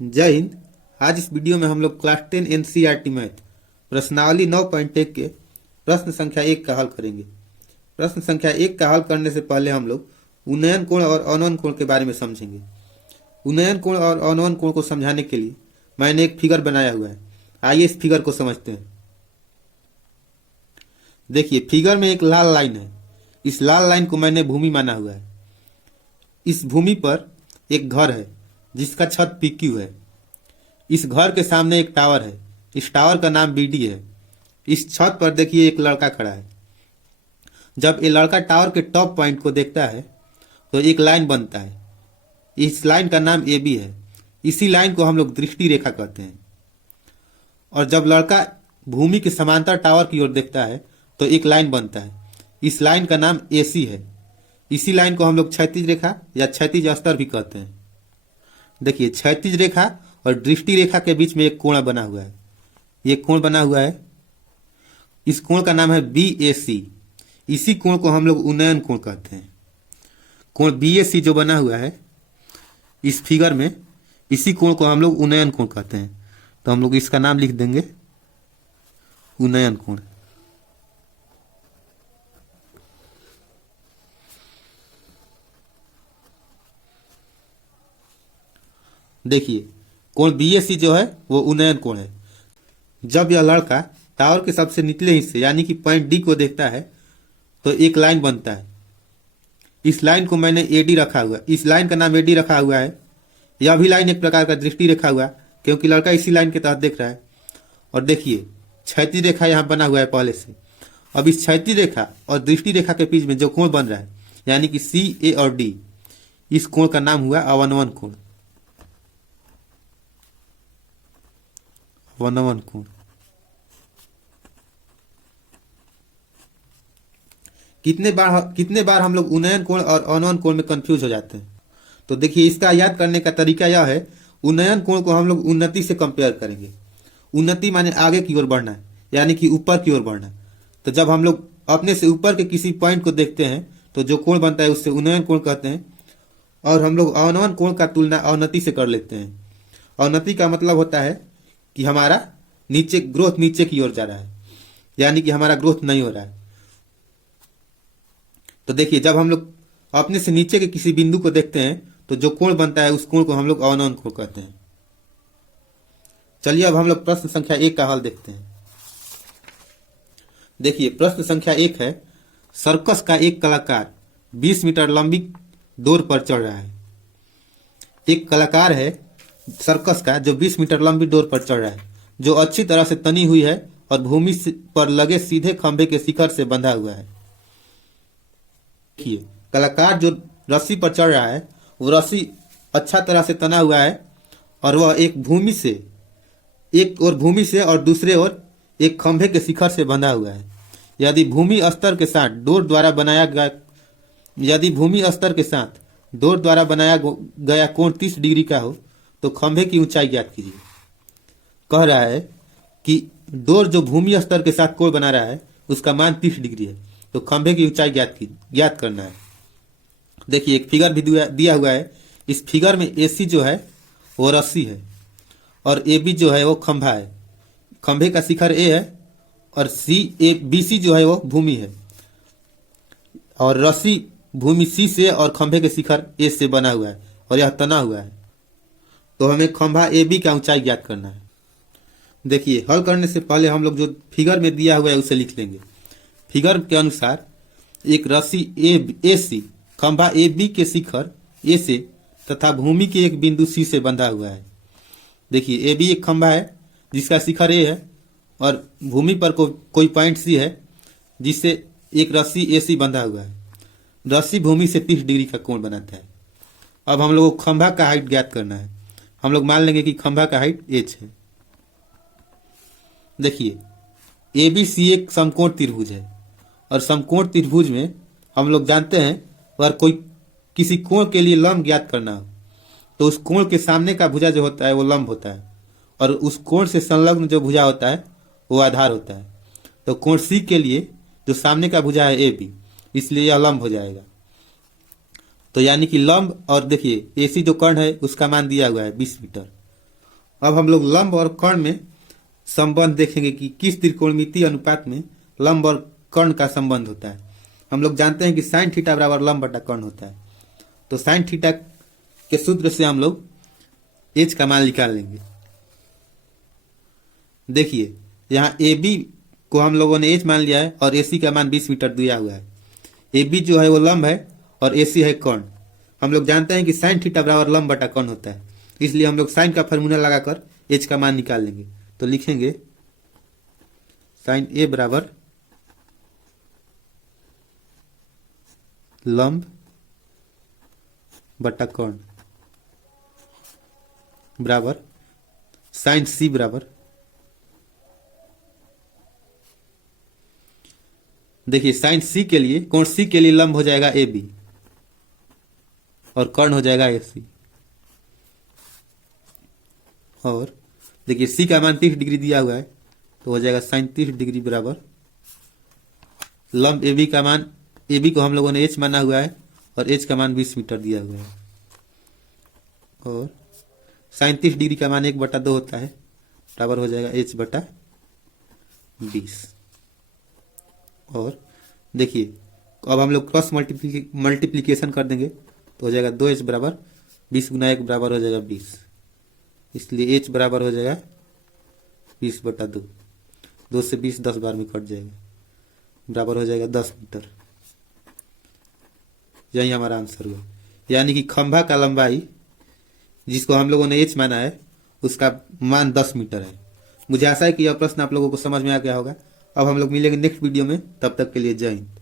जय हिंद। आज इस वीडियो में हम लोग क्लास 10 एनसीईआरटी मैथ प्रश्नावली 9.1 के प्रश्न संख्या 1 का हल करेंगे। प्रश्न संख्या 1 का हल करने से पहले हम लोग उन्नयन कोण और अवनयन कोण के बारे में समझेंगे। उन्नयन कोण और अवनयन कोण को समझाने के लिए मैंने एक फिगर बनाया हुआ है। आइए इस फिगर को समझते हैं। देखिए, फिगर में एक लाल लाइन है। इस लाल लाइन को मैंने भूमि माना हुआ है। इस भूमि पर एक घर है जिसका छत पीक्यू है। इस घर के सामने एक टावर है। इस टावर का नाम बीडी है। इस छत पर देखिए एक लड़का खड़ा है। जब ये लड़का टावर के टॉप पॉइंट को देखता है तो एक लाइन बनता है। इस लाइन का नाम ए बी है। इसी लाइन को हम लोग दृष्टि रेखा कहते हैं। और जब लड़का भूमि के समांतर टावर की ओर देखता है तो एक लाइन बनता है। इस लाइन का नाम ए सी है। इसी लाइन को हम लोग क्षैतिज रेखा या क्षैतिज स्तर भी कहते हैं। देखिए, क्षैतिज रेखा और दृष्टि रेखा के बीच में एक कोण बना हुआ है। ये कोण बना हुआ है। इस कोण का नाम है बी ए सी। इसी कोण को हम लोग उन्नयन कोण कहते हैं। कोण बी ए सी जो बना हुआ है इस फिगर में, इसी कोण को हम लोग उन्नयन कोण कहते हैं। तो हम लोग इसका नाम लिख देंगे उन्नयन कोण। देखिए, कोण बी ए सी जो है वो उन्नयन कोण है। जब यह लड़का टावर के सबसे निचले हिस्से यानी कि पॉइंट डी को देखता है तो एक लाइन बनता है। इस लाइन को मैंने एडी रखा हुआ है। इस लाइन का नाम एडी रखा हुआ है। यह भी लाइन एक प्रकार का दृष्टि रेखा हुआ क्योंकि लड़का इसी लाइन के तहत देख रहा है। और देखिए, क्षैतिज रेखा यहाँ बना हुआ है पहले से। अब इस क्षैतिज रेखा और दृष्टि रेखा के बीच में जो कोण बन रहा है यानी कि सी ए और डी, इस कोण का नाम हुआ अवनयन कोण। अवनयन कोण। कितने बार हम लोग उन्नयन कोण और अवनयन कोण में कंफ्यूज हो जाते हैं। तो देखिए, इसका याद करने का तरीका यह है, उन्नयन कोण को हम लोग उन्नति से कंपेयर करेंगे। उन्नति माने आगे की ओर बढ़ना यानी कि ऊपर की ओर बढ़ना। तो जब हम लोग अपने से ऊपर के किसी पॉइंट को देखते हैं तो जो कोण बनता है उससे उन्नयन कोण कहते हैं। और हम लोग अवनयन कोण का तुलना अवनति से कर लेते हैं। अवनति का मतलब होता है कि हमारा ग्रोथ नीचे की ओर जा रहा है, यानी कि हमारा ग्रोथ नहीं हो रहा है। तो देखिए, जब हम लोग अपने से नीचे के किसी बिंदु को देखते हैं तो जो कोण बनता है उस कोण को हम लोग अवनयन कोण कहते हैं। चलिए अब हम लोग प्रश्न संख्या 1 का हल देखते हैं। देखिए, प्रश्न संख्या 1 है, सर्कस का एक कलाकार 20 मीटर लंबी डोर पर चढ़ रहा है। एक कलाकार है सर्कस का जो 20 मीटर लंबी डोर पर चढ़ रहा है, जो अच्छी तरह से तनी हुई है और भूमि पर लगे सीधे खंभे के शिखर से बंधा हुआ है। देखिए, कलाकार जो रस्सी पर चढ़ रहा है वो रस्सी अच्छा तरह से तना हुआ है और वह एक भूमि से और दूसरे ओर एक खंभे के शिखर से बंधा हुआ है। यदि भूमि स्तर के साथ डोर द्वारा बनाया गया कोण 30 डिग्री का हो तो खंभे की ऊंचाई ज्ञात कीजिए। कह रहा है कि डोर जो भूमि स्तर के साथ कोण बना रहा है उसका मान 30 डिग्री है, तो खंभे की ऊंचाई ज्ञात करना है। देखिए, एक फिगर भी दिया हुआ है। इस फिगर में एसी जो है वो रस्सी है और ए बी जो है वो खंभा है। खंभे का शिखर ए है और बी सी जो है वो भूमि है। और रस्सी भूमि सी से और खंभे के शिखर ए से बना हुआ है और यह तना हुआ है। तो हमें खंभा ए बी का ऊंचाई ज्ञात करना है। देखिए, हल करने से पहले हम लोग जो फिगर में दिया हुआ है उसे लिख लेंगे। फिगर के अनुसार एक रस्सी ए सी खंभा ए बी के शिखर ए से तथा भूमि के एक बिंदु सी से बंधा हुआ है। देखिए, ए बी एक खंभा है जिसका शिखर ए है और भूमि पर कोई पॉइंट सी है जिससे एक रस्सी ए सी बंधा हुआ है। रस्सी भूमि से 30 डिग्री का कोण बनाता है। अब हम लोग को खंभा का हाइट ज्ञात करना है। हम लोग मान लेंगे कि खंभा का हाइट h है। देखिए, ए बी सी एक समकोण त्रिभुज है और समकोण त्रिभुज में हम लोग जानते हैं अगर कोई किसी कोण के लिए लंब ज्ञात करना हो तो उस कोण के सामने का भुजा जो होता है वो लंब होता है और उस कोण से संलग्न जो भुजा होता है वो आधार होता है। तो कोण सी के लिए जो सामने का भुजा है ए बी, इसलिए यह लंब हो जाएगा। तो यानी कि लंब और देखिए एसी जो कर्ण है उसका मान दिया हुआ है 20 मीटर। अब हम लोग लंब और कर्ण में संबंध देखेंगे कि किस त्रिकोणमितीय अनुपात में लंब और कर्ण का संबंध होता है। हम लोग जानते हैं कि साइन थीटा बराबर लंब बटा कर्ण होता है। तो साइन थीटा के सूत्र से हम लोग एच का मान निकाल लेंगे। देखिए यहाँ ए बी को हम लोगों ने एच मान लिया है और एसी का मान 20 मीटर दिया हुआ है। ए बी जो है वो लंब है और एसी है कर्ण। हम लोग जानते हैं कि साइन थीटा बराबर लंब बटा कर्ण होता है, इसलिए हम लोग साइन का फॉर्मूला लगाकर एच का मान निकाल लेंगे। तो लिखेंगे साइन ए बराबर लंब बटा कर्ण बराबर साइन सी बराबर, देखिए साइन सी के लिए, कोण सी के लिए लंब हो जाएगा ए बी और कर्ण हो जाएगा ए सी। और देखिए सी का मान 30 डिग्री दिया हुआ है तो हो जाएगा साइन 30 डिग्री बराबर लंब ए बी का मान, ए बी को हम लोगों ने एच माना हुआ है और एच का मान 20 मीटर दिया हुआ है। और साइन 30 डिग्री का मान 1/2 होता है, बराबर हो जाएगा एच बटा 20। और देखिए अब हम लोग क्रॉस मल्टीप्लीकेशन कर देंगे तो हो जाएगा 2h बराबर 20 गुना 1 बराबर हो जाएगा 20, इसलिए h बराबर हो जाएगा 20/2। 2 से 20 10 बार में कट जाएगा, बराबर हो जाएगा 10 मीटर। यही हमारा आंसर हुआ। यानी कि खंभा का लंबाई जिसको हम लोगों ने h माना है उसका मान 10 मीटर है। मुझे आशा है कि यह प्रश्न आप लोगों को समझ में आ गया होगा। अब हम लोग मिलेंगे नेक्स्ट वीडियो में, तब तक के लिए जय हिंद।